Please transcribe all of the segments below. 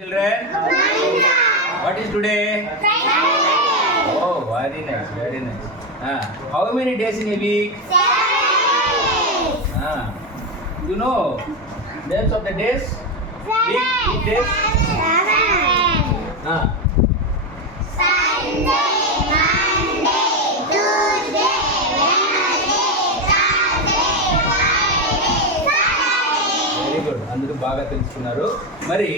Children, what is today? Friday. Oh, very nice, very nice. How many days in a week? 7. You know names of the days? Week days? 7. Sunday, Monday, Tuesday, Wednesday, Thursday, Friday, Saturday. Very good, అందరూ బాగా తెలుసుకున్నారు. మరి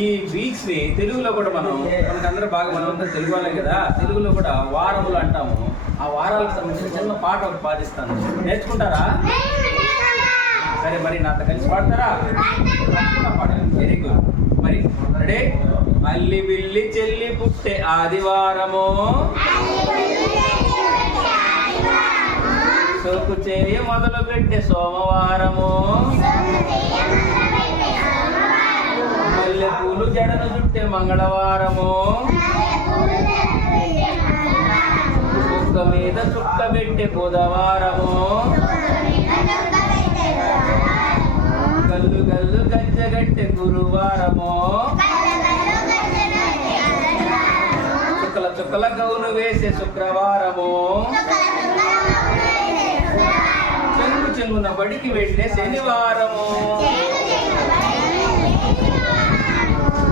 ఈ weeks ని తెలుగులో కూడా మనకందరూ బాగా మనమంతా తెలుగు వాళ్ళే కదా, తెలుగులో కూడా వారములు అంటాము. ఆ వారాలకు సంబంధించిన చిన్న పాట ఒకటి పాటిస్తాను, నేర్చుకుంటారా? సరే, మరి నాతో కలిసి పాడతారా? పాట. Very good. మరి రెడీ? అల్లి బిల్లి చెల్లి పుట్టే ఆదివారము, సోకు చేయ మొదలు పెట్టే సోమవారము, మల్లె పూలు జడను చుట్టే మంగళవారము, కుక్క మీద చుక్క పెట్టే బుధవారము, గల్లు గల్లు గజ్జగట్టె గురువారము, చుక్కల చుక్కల గౌను వేసే శుక్రవారము, చెంగు చెంగున బడికి వెళ్ళే శనివారము.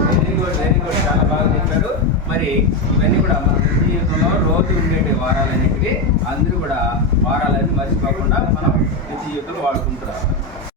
వెరీ గుడ్, వెరీ గుడ్, చాలా బాగా చెప్పారు. మరి ఇవన్నీ కూడా మన జీవితంలో రోజు ఉండే వారాలన్నిటికీ అందరూ కూడా వారాలన్నీ మర్చిపోకుండా మనం